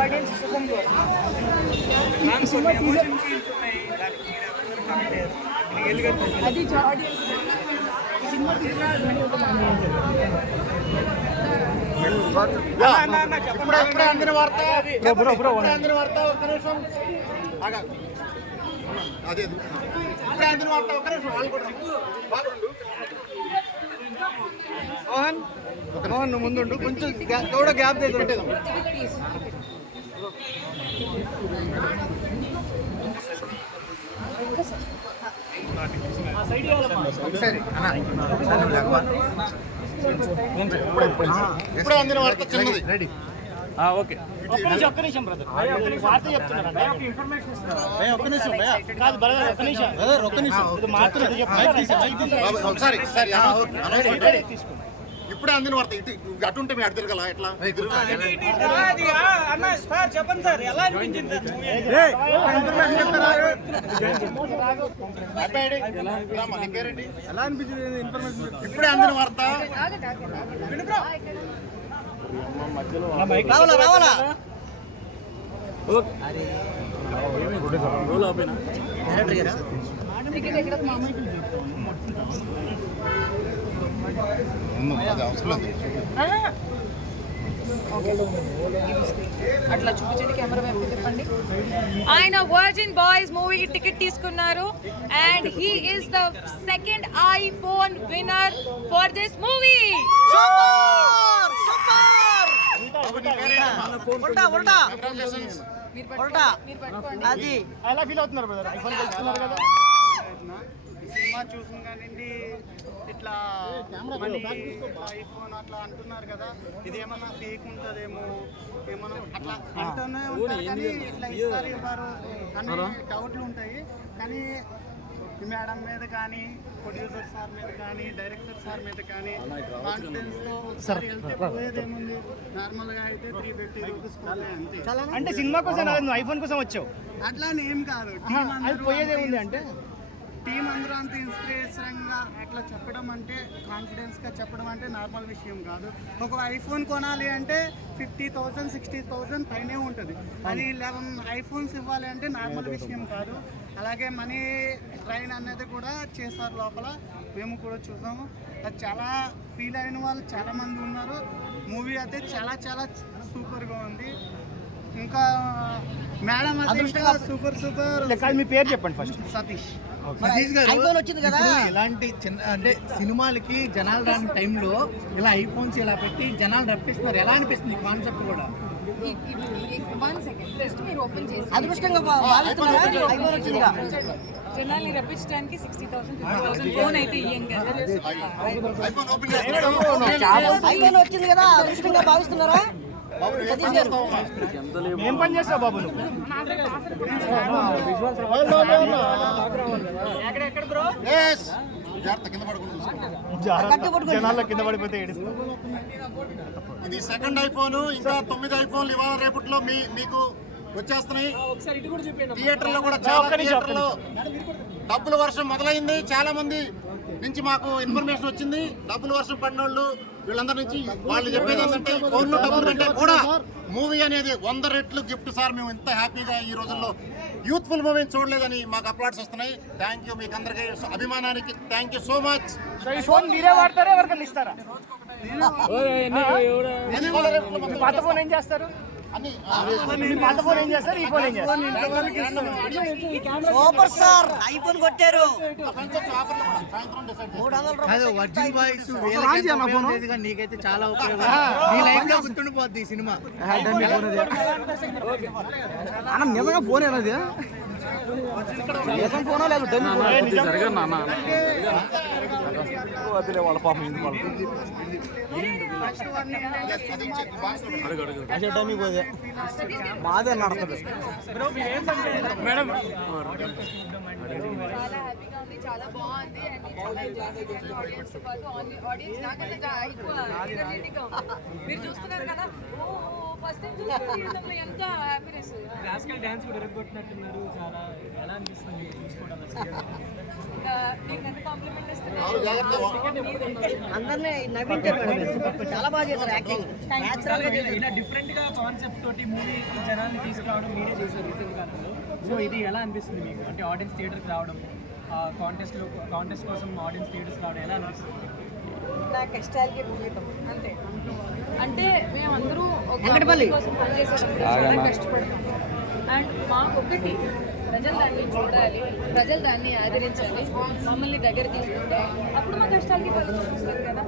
Audience సుఖం కోసం. అది ఆడియన్స్ సినిమా ఇప్పుడే ఇప్పుడే అందిన వార్త. ఇప్పుడే అందిన వార్త ఒక్క నిమిషం. ఆగా. అదే అది. ఇప్పుడే అందిన వార్త ఒక్క నిమిషం. వాళ్ళు కూడా బాగుండు. మోహన్ మోహన్ నువ్వు ముందుండు కొంచెం కూడా గ్యాప్ దగ్గర ఉంటే ఇప్పుడే అందిన వార్త చిన్నది. Ready okay. ఒక్క నిమిషం ఒక్క నిమిషం బ్రదర్ వార్త చెప్తున్నారంటే ఒక్క నిమిషం భయ్యా. కాదు బ్రదర్ ఒక్క నిమిషం. బ్రదర్, ఒక్క నిమిషం. ఇది మాత్రం చెప్తున్నారు బాబు, ఒకసారి ఒకసారి ఆ, ఓకే. అనౌన్స్మెంట్. ఇప్పుడే అందిన వార్త. ఇటు అటుంటే మీ అటు తిరగల? ఎట్లా? అన్న సార్ చెప్పండి సార్ ఎలా అనిపించింది అబ్బాయి రామ్మా, నీ పేరేంటి? ఇప్పుడే అందిన వార్త. రావాలా రావాలా? అవసరం లేదు. అట్లా చూపించండి కెమెరా వైపు తిప్పండి. ఆయన వర్జిన్ బాయ్స్ మూవీకి టికెట్ తీసుకున్నారు. And he is the second iPhone winner for this movie మీరు పట్టుకోండి అది. ఎలా ఫీల్ అవుతున్నారు బ్రదర్ ఐఫోన్ కదా. సినిమా చూసిన కానివ్వండి ఇట్లా మనీ ఐఫోన్ అట్లా అంటున్నారు కదా ఇది ఏమన్నా ఫేక్ ఉంటుందేమో ఏమన్నా అట్లా అంటూనే ఉంటారు కానీ ఇట్లా ఇస్తారు ఇవ్వరు అనే డౌట్లు ఉంటాయి. కానీ మేడం మీద కానీ ప్రొడ్యూసర్ సార్ మీద కానీ డైరెక్టర్ సార్ మీద కానీ కాన్ఫిడెన్స్తో ఒకసారి వెళ్తే పోయేదేముంది? నార్మల్గా అయితే త్రీ ఫిఫ్టీ రూపీస్ అంతే. అంటే సినిమా కోసం ఐఫోన్ కోసం వచ్చావు. అట్లా అని ఏం కాదు. ఆహా, టీం అది అందరూ పోయేదే అంత ఉంది అంటే? టీం అందరూ అంత ఇన్స్పిరేషన్గా అట్లా చెప్పడం అంటే కాన్ఫిడెన్స్గా చెప్పడం అంటే నార్మల్ విషయం కాదు. ఒక ఐఫోన్ కొనాలి అంటే ఫిఫ్టీ థౌసండ్ సిక్స్టీ థౌసండ్ పైనే ఉంటుంది. అది లెవెన్ ఐఫోన్స్ ఇవ్వాలి అంటే నార్మల్ విషయం కాదు. అలాగే మనీ ట్రైన్ అనేది కూడా చేశారు లోపల. మేము కూడా చూసాము. అది చాలా ఫీల్ అయిన వాళ్ళు చాలామంది ఉన్నారు. మూవీ అయితే చాలా చాలా సూపర్గా ఉంది. ఇంకా మేడం సూపర్ సూపర్. కాదు మీ పేరు చెప్పండి ఫస్ట్ సతీష్. ఐఫోన్ వచ్చింది కదా. ఇలాంటి చిన్న అంటే సినిమాలకి జనాలు రాని టైంలో ఇలా ఐఫోన్స్ ఇలా పెట్టి జనాలు రప్పిస్తున్నారు. ఎలా అనిపిస్తుంది కాన్సెప్ట్ కూడా? వన్ సెకండ్ జస్ట్ మీరు ఓపెన్ చేసి అదృష్టంగా ఐఫోన్ వచ్చిందిగా. జనాల్ని రప్పించడానికి సిక్స్టీ థౌసండ్ ఫోన్ అయితే ఇయ్యం కదా. ఐఫోన్ ఓపెన్ చేస్తున్నాడు. ఐఫోన్ వచ్చింది కదా అదృష్టంగా భావిస్తున్నారా? ఏం పని చేస్తావు? బాబు నువ్వు? కింద. జనాల్లో పడిపోతే ఇది సెకండ్ ఐఫోన్ ఇంకా తొమ్మిది ఐఫోన్లు ఇవాళ రేపట్లో మీ మీకు వచ్చేస్తున్నాయి. థియేటర్లో కూడా చాలా థియేటర్లో డబ్బుల వర్షం మొదలైంది. చాలా మంది నుంచి మాకు ఇన్ఫర్మేషన్ వచ్చింది. డబ్బుల వర్షం పడిన వాళ్ళు వీళ్ళందరి నుంచి వాళ్ళు చెప్పేది ఏంటంటే ఫోన్లో డబ్బులు కంటే కూడా మూవీ అనేది వంద రెట్లు గిఫ్ట్ సార్. మేము ఇంత హ్యాపీగా ఈ రోజుల్లో యూత్ఫుల్ మూవీని చూడలేదని మాకు అప్లాట్స్ వస్తున్నాయి. థ్యాంక్ యూ మీకు అందరికీ అభిమానానికి. Thank you so much phone మీరే వాడతారా? ఎవరికైనా ఇస్తారా? పాత ఫోన్ ఏం చేస్తారు? అన్ని మీ పాత ఫోన్ ఏం చేస్తారు? ఈ ఫోన్ ఏం చేస్తారు? సూపర్ స్టార్ ఐఫోన్ కొట్టారు. నీకైతే చాలా ఉపయోగం. నీ లైఫ్లో గుర్తుండిపోద్ది ఈ సినిమా. అన్న నిజంగా ఫోన్ ఏనది? ఫోనో లేదు డెమ్ వదిలే వాళ్ళ పాపం ఎందుకు వాళ్ళు ఫస్ట్ పోదే మాదే నడుతుంది మేడం చాలా బాగుంది మీరు చూస్తున్నారు. కదా ఫస్ట్ టైం ఎంత హ్యాపీనెస్ క్లాసికల్ డాన్స్ కూడా ఎరగొట్టినట్టున్నారు. చాలా ఎలా అనిపిస్తుంది చూసుకోవడం నీకు ఎంత కాంప్లిమెంట్ అవును, జాగ్రత్త. అందరినీ నవ్వించారు మేడం చాలా బాగా చేశారు యాక్టింగ్ న్యాచురల్గా చేశారు. ఇలా డిఫరెంట్గా కాన్సెప్ట్ తోటి మూవీ జనాల్ని తీసుకురావడం మీరే చేశారు రీసెంట్ కాలంలో సో ఇది ఎలా అనిపిస్తుంది మీకు? అంటే ఆడియన్స్ థియేటర్కి రావడం కాంటెస్ట్లో కాంటెస్ట్ కోసం ఆడియన్స్ థియేటర్స్ రావడం ఎలా అనిపిస్తుంది? నా కష్టాలకి అంతే. అంటే మేమందరూ కోసం పనిచేసేటప్పుడు చాలా కష్టపడతాం అండ్ మా ఒకటి ప్రజలు దాన్ని చూడాలి ప్రజలు దాన్ని ఆదరించాలి మమ్మల్ని దగ్గర తీసుకుంటే అప్పుడు మా కష్టాలకి ఫలితం వస్తుంది కదా.